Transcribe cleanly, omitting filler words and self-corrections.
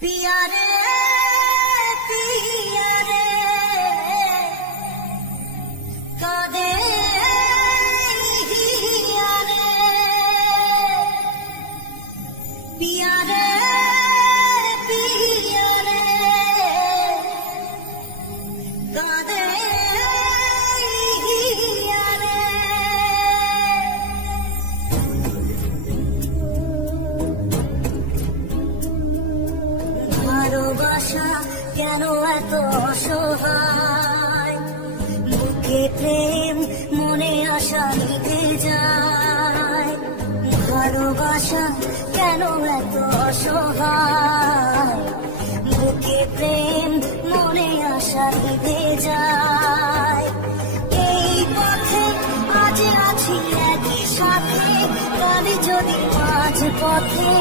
पिया रे कादे हिया रे पिया रे कादे हिया रे ভালোবাসা কেন এত অসহায় বুকে প্রেম মনে আশা নিভে যায় ভালোবাসা কেন এত অসহায় বুকে প্রেম মনে আশা নিভে যায় এই পথে আজ আছি একই সাথে কাল যদি মাঝ পথে